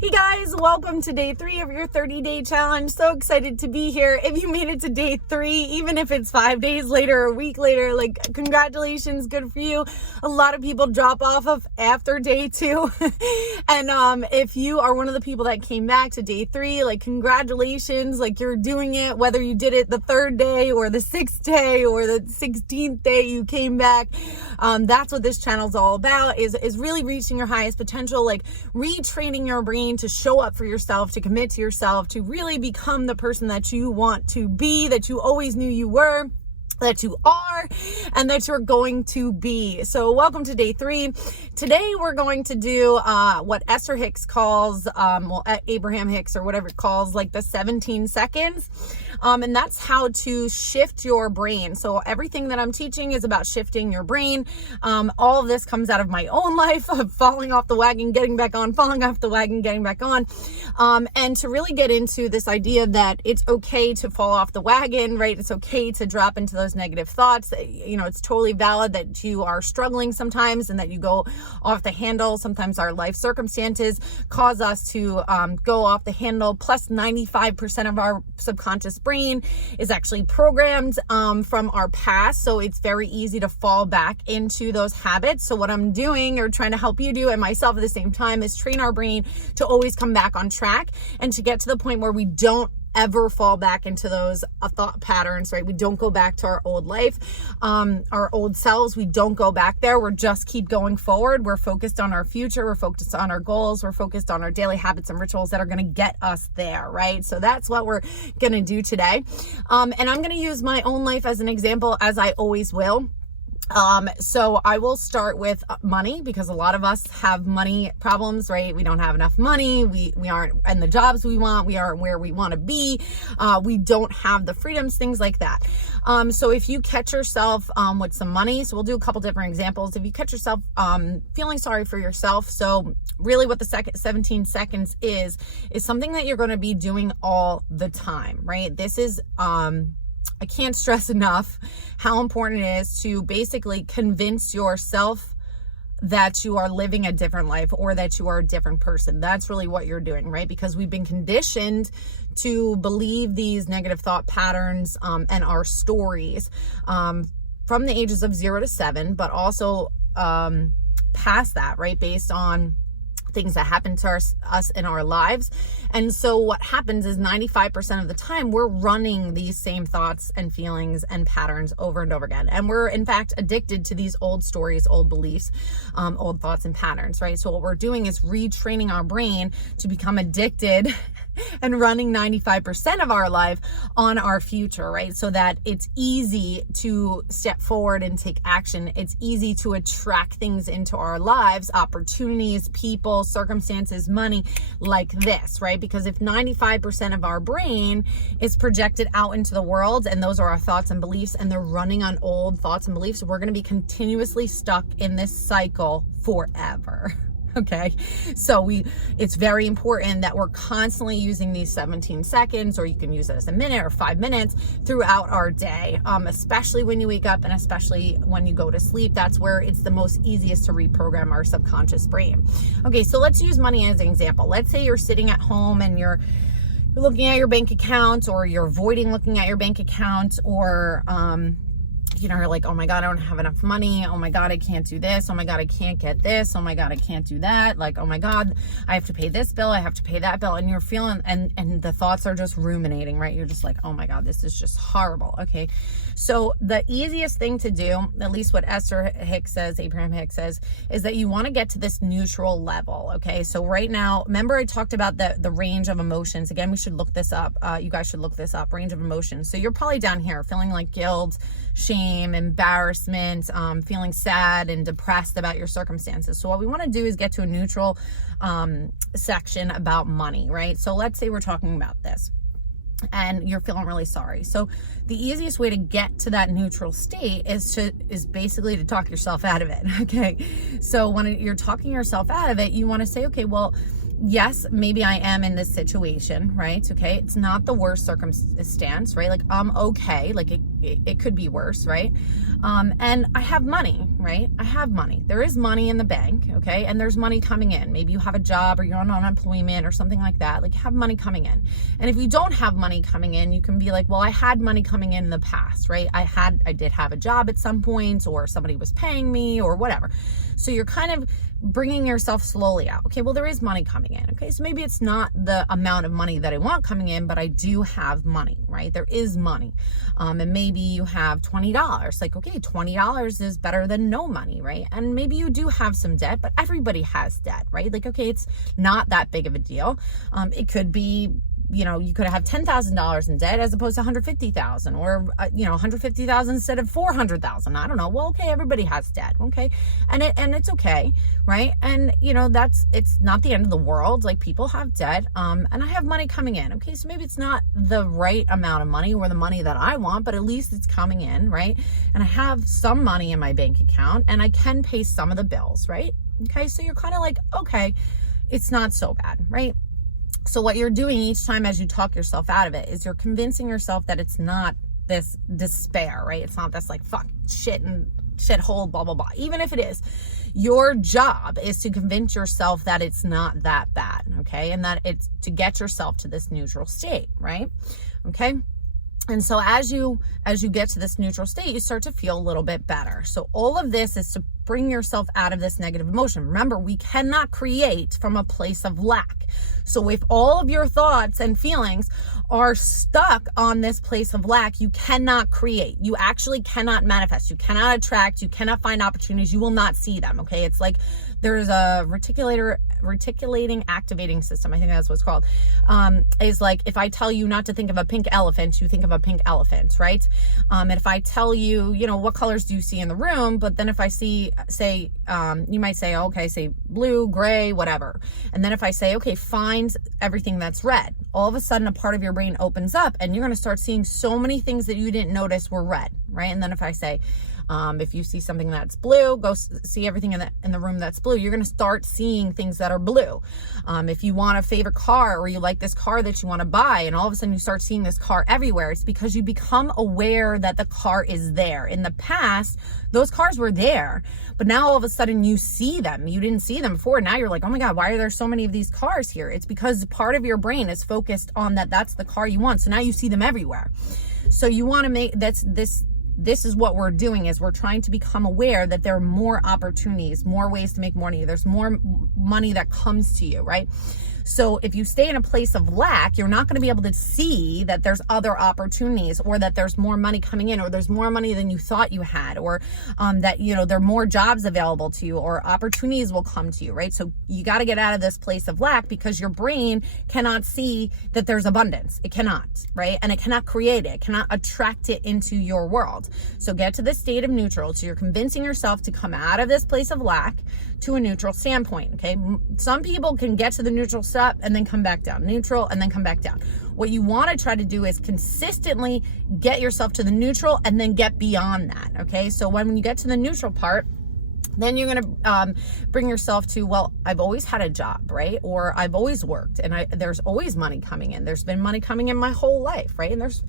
Hey guys, welcome to day 3 of your 30-day challenge. So excited to be here. If you made it to day 3, even if it's 5 days later or a week later, like congratulations, good for you. A lot of people drop off of after day 2. And if you are one of the people that came back to day 3, like congratulations, like you're doing it, whether you did it the 3rd day or the 6th day or the 16th day you came back. That's what this channel is all about, is really reaching your highest potential, like retraining your brain to show up for yourself, to commit to yourself, to really become the person that you want to be, that you always knew you were, that you are, and that you're going to be. So welcome to day 3. Today we're going to do what Esther Hicks calls, Abraham Hicks or whatever it calls, like the 17 seconds. And that's how to shift your brain. So everything that I'm teaching is about shifting your brain. All of this comes out of my own life of falling off the wagon, getting back on, falling off the wagon, getting back on. And to really get into this idea that it's okay to fall off the wagon, right? It's okay to drop into those negative thoughts. You know, it's totally valid that you are struggling sometimes and that you go off the handle. Sometimes our life circumstances cause us to go off the handle. Plus 95% of our subconscious brain is actually programmed from our past. So it's very easy to fall back into those habits. So what I'm doing, or trying to help you do, and myself at the same time, is train our brain to always come back on track and to get to the point where we don't ever fall back into those thought patterns, right? We don't go back to our old life, our old selves. We don't go back there. We're just keep going forward. We're focused on our future. We're focused on our goals. We're focused on our daily habits and rituals that are going to get us there, right? So that's what we're going to do today. And I'm going to use my own life as an example, as I always will. So I will start with money, because a lot of us have money problems, right? We don't have enough money. We aren't in the jobs we want. We aren't where we want to be. We don't have the freedoms, things like that. So if you catch yourself, with some money, so we'll do a couple different examples. If you catch yourself, feeling sorry for yourself. So really what the 17 seconds is something that you're going to be doing all the time, right? This is, I can't stress enough how important it is to basically convince yourself that you are living a different life, or that you are a different person. That's really what you're doing, right? Because we've been conditioned to believe these negative thought patterns and our stories from the ages of 0 to 7, but also past that, right? Based on things that happen to us in our lives. And so what happens is 95% of the time we're running these same thoughts and feelings and patterns over and over again. And we're in fact addicted to these old stories, old beliefs, old thoughts and patterns, right? So what we're doing is retraining our brain to become addicted and running 95% of our life on our future, right? So that it's easy to step forward and take action. It's easy to attract things into our lives, opportunities, people, circumstances, money, like this, right? Because if 95% of our brain is projected out into the world, and those are our thoughts and beliefs, and they're running on old thoughts and beliefs, we're going to be continuously stuck in this cycle forever. Okay, so it's very important that we're constantly using these 17 seconds, or you can use it as a minute or 5 minutes throughout our day, especially when you wake up and especially when you go to sleep. That's where it's the most easiest to reprogram our subconscious brain. Okay, so let's use money as an example. Let's say you're sitting at home and you're looking at your bank account, or you're avoiding looking at your bank account, or you're like, oh my God, I don't have enough money. Oh my God, I can't do this. Oh my God, I can't get this. Oh my God, I can't do that. Like, oh my God, I have to pay this bill. I have to pay that bill. And you're feeling, and the thoughts are just ruminating, right? You're just like, oh my God, this is just horrible. Okay. So the easiest thing to do, at least what Esther Hicks says, Abraham Hicks says, is that you want to get to this neutral level. Okay. So right now, remember I talked about the range of emotions. Again, we should look this up. You guys should look this up, range of emotions. So you're probably down here feeling like guilt, shame, embarrassment, feeling sad and depressed about your circumstances. So what we want to do is get to a neutral section about money, right? So let's say we're talking about this and you're feeling really sorry. So the easiest way to get to that neutral state is basically to talk yourself out of it. Okay. So when you're talking yourself out of it, you want to say, okay, well, yes, maybe I am in this situation, right? Okay. It's not the worst circumstance, right? Like, I'm okay. Like, it could be worse, right? And I have money, right? I have money. There is money in the bank, okay? And there's money coming in. Maybe you have a job or you're on unemployment or something like that. Like, you have money coming in. And if you don't have money coming in, you can be like, well, I had money coming in the past, right? I did have a job at some point, or somebody was paying me or whatever. So you're kind of bringing yourself slowly out. Okay, well, there is money coming in. Okay, so maybe it's not the amount of money that I want coming in, but I do have money, right? There is money. And maybe you have $20. Like, okay, $20 is better than no money, right? And maybe you do have some debt, but everybody has debt, right? Like, okay, it's not that big of a deal. It could be, you could have $10,000 in debt as opposed to $150,000, or $150,000 instead of $400,000. I don't know. Well, okay, everybody has debt, okay, and it's okay, right? And it's not the end of the world. Like, people have debt, and I have money coming in. Okay, so maybe it's not the right amount of money or the money that I want, but at least it's coming in, right? And I have some money in my bank account, and I can pay some of the bills, right? Okay, so you're kind of like, okay, it's not so bad, right? So what you're doing each time as you talk yourself out of it is you're convincing yourself that it's not this despair, right? It's not this like, fuck, shit and shithole, blah, blah, blah. Even if it is, your job is to convince yourself that it's not that bad, okay? And that it's to get yourself to this neutral state, right? Okay? And so as you get to this neutral state, you start to feel a little bit better. So all of this is to bring yourself out of this negative emotion. Remember, we cannot create from a place of lack. So if all of your thoughts and feelings are stuck on this place of lack, you cannot create. You actually cannot manifest. You cannot attract. You cannot find opportunities. You will not see them, okay? It's like there's a reticulating activating system. I think that's what it's called. Is like, if I tell you not to think of a pink elephant, you think of a pink elephant, right? And if I tell you, what colors do you see in the room? But then if I say, you might say, okay, say blue, gray, whatever. And then if I say, okay, find everything that's red, all of a sudden a part of your brain opens up and you're going to start seeing so many things that you didn't notice were red, right? And then if I say, if you see something that's blue, go see everything in the room that's blue. You're going to start seeing things that are blue. If you want a favorite car, or you like this car that you want to buy, and all of a sudden you start seeing this car everywhere, it's because you become aware that the car is there. In the past, those cars were there, but now all of a sudden you see them. You didn't see them before. Now you're like, oh my God, why are there so many of these cars here? It's because part of your brain is focused on that's the car you want. So now you see them everywhere. So you want to make this is what we're doing, is we're trying to become aware that there are more opportunities, more ways to make money. There's more money that comes to you, right? So if you stay in a place of lack, you're not going to be able to see that there's other opportunities, or that there's more money coming in, or there's more money than you thought you had, or that, there are more jobs available to you, or opportunities will come to you, right? So you got to get out of this place of lack, because your brain cannot see that there's abundance. It cannot, right? And it cannot create it. It cannot attract it into your world. So get to this state of neutral. So you're convincing yourself to come out of this place of lack to a neutral standpoint, okay? Some people can get to the neutral step and then come back down, neutral, and then come back down. What you want to try to do is consistently get yourself to the neutral and then get beyond that, okay? So when you get to the neutral part, then you're going to bring yourself to, well, I've always had a job, right? Or I've always worked, and there's always money coming in. There's been money coming in my whole life, right? And there's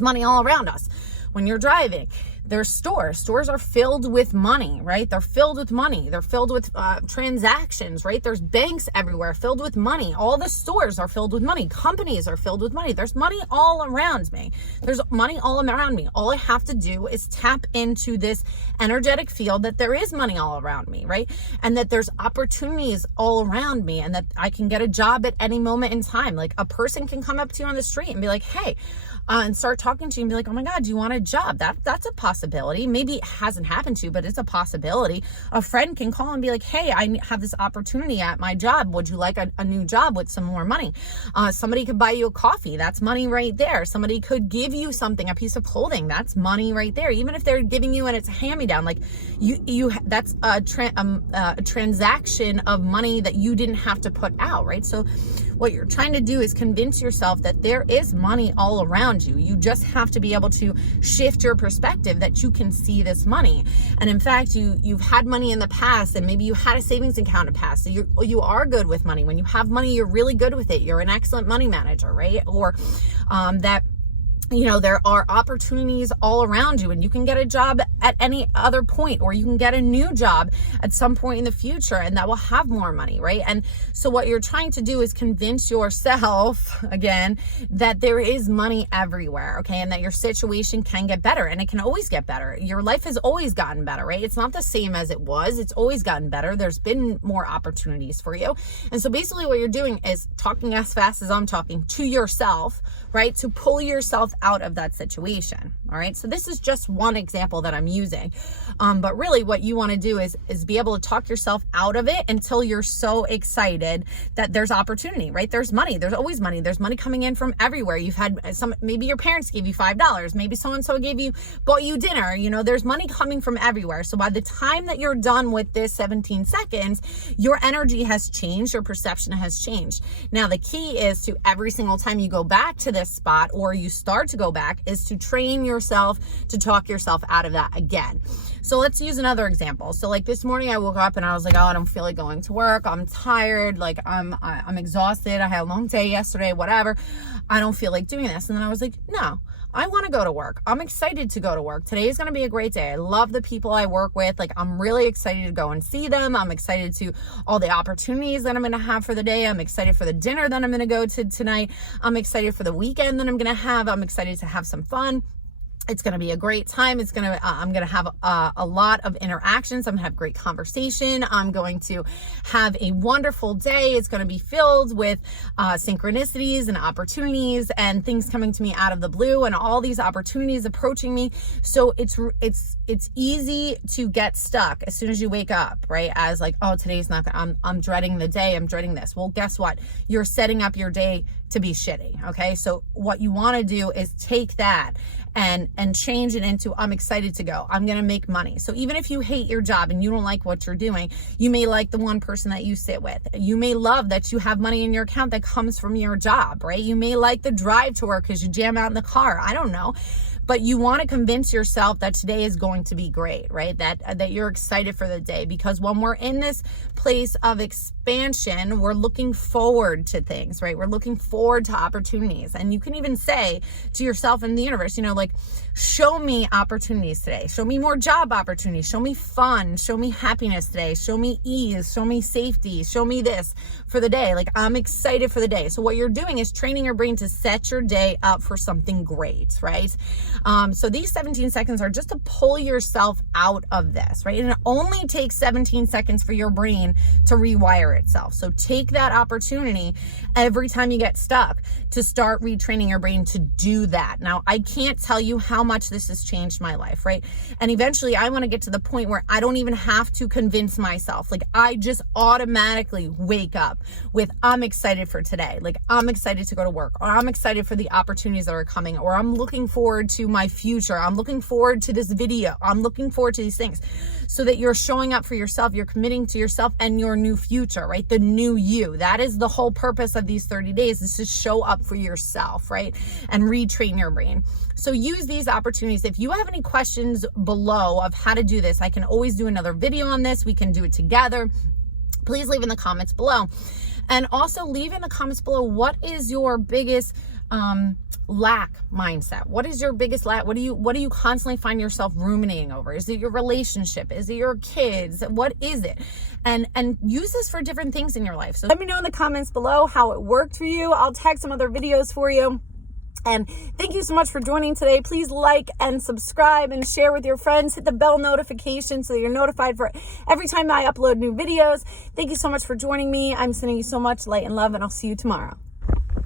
money all around us. When you're driving, there's stores. Stores are filled with money, right? They're filled with money. They're filled with transactions, right? There's banks everywhere filled with money. All the stores are filled with money. Companies are filled with money. There's money all around me. There's money all around me. All I have to do is tap into this energetic field that there is money all around me, right? And that there's opportunities all around me, and that I can get a job at any moment in time. Like, a person can come up to you on the street and be like, hey, and start talking to you and be like, oh my God, do you want a job? That's a possibility. Maybe it hasn't happened to you, but it's a possibility. A friend can call and be like, hey, I have this opportunity at my job. Would you like a new job with some more money? Somebody could buy you a coffee. That's money right there. Somebody could give you something, a piece of clothing. That's money right there. Even if they're giving you and it's a hand-me-down, like that's a transaction of money that you didn't have to put out, right? So what you're trying to do is convince yourself that there is money all around you. You just have to be able to shift your perspective that you can see this money. And in fact, you've had money in the past, and maybe you had a savings account in the past. So you are good with money. When you have money, you're really good with it. You're an excellent money manager, right? Or that there are opportunities all around you, and you can get a job at any other point, or you can get a new job at some point in the future, and that will have more money, right? And so what you're trying to do is convince yourself, again, that there is money everywhere, okay? And that your situation can get better, and it can always get better. Your life has always gotten better, right? It's not the same as it was. It's always gotten better. There's been more opportunities for you. And so basically what you're doing is talking as fast as I'm talking to yourself, right? To pull yourself out of that situation. All right. So this is just one example that I'm using. But really what you want to do is be able to talk yourself out of it until you're so excited that there's opportunity, right? There's money. There's always money. There's money coming in from everywhere. You've had maybe your parents gave you $5. Maybe so-and-so bought you dinner. There's money coming from everywhere. So by the time that you're done with this 17 seconds, your energy has changed. Your perception has changed. Now, the key is to every single time you go back to this spot, or you start to go back, is to train yourself to talk yourself out of that again. So let's use another example. So like this morning I woke up and I was like, oh, I don't feel like going to work. I'm tired. Like I'm exhausted. I had a long day yesterday, whatever. I don't feel like doing this. And then I was like, no, I want to go to work. I'm excited to go to work. Today is going to be a great day. I love the people I work with. Like I'm really excited to go and see them. I'm excited to all the opportunities that I'm going to have for the day. I'm excited for the dinner that I'm going to go to tonight. I'm excited for the weekend that I'm going to have. I'm excited to have some fun. It's going to be a great time. I'm going to have a lot of interactions. I'm going to have great conversation. I'm going to have a wonderful day. It's going to be filled with synchronicities and opportunities and things coming to me out of the blue, and all these opportunities approaching me. So it's easy to get stuck as soon as you wake up, right? As like, oh, today's not gonna, I'm dreading the day. I'm dreading this. Well, guess what? You're setting up your day to be shitty. Okay. So what you want to do is take that and change it into, I'm excited to go. I'm going to make money. So even if you hate your job and you don't like what you're doing, you may like the one person that you sit with. You may love that you have money in your account that comes from your job, right? You may like the drive to work because you jam out in the car. I don't know. But you want to convince yourself that today is going to be great, right? That you're excited for the day, because when we're in this place of expansion, we're looking forward to things, right? We're looking forward to opportunities. And you can even say to yourself and the universe, like, show me opportunities today. Show me more job opportunities. Show me fun. Show me happiness today. Show me ease. Show me safety. Show me this for the day. Like, I'm excited for the day. So what you're doing is training your brain to set your day up for something great, right? So these 17 seconds are just to pull yourself out of this, right? And it only takes 17 seconds for your brain to rewire itself. So take that opportunity every time you get stuck to start retraining your brain to do that. Now, I can't tell you how much this has changed my life, right? And eventually I want to get to the point where I don't even have to convince myself. Like, I just automatically wake up with, I'm excited for today. Like, I'm excited to go to work, or I'm excited for the opportunities that are coming, or I'm looking forward to my future. I'm looking forward to this video. I'm looking forward to these things, so that you're showing up for yourself. You're committing to yourself and your new future, right? The new you. That is the whole purpose of these 30 days, is to show up for yourself, right? And retrain your brain. So use these opportunities. If you have any questions below of how to do this, I can always do another video on this. We can do it together. Please leave in the comments below. And also leave in the comments below, what is your biggest lack mindset? What is your biggest lack? What do you constantly find yourself ruminating over? Is it your relationship? Is it your kids? What is it? And use this for different things in your life. So let me know in the comments below how it worked for you. I'll tag some other videos for you. And thank you so much for joining today. Please like and subscribe and share with your friends. Hit the bell notification so that you're notified for every time I upload new videos. Thank you so much for joining me. I'm sending you so much light and love, and I'll see you tomorrow.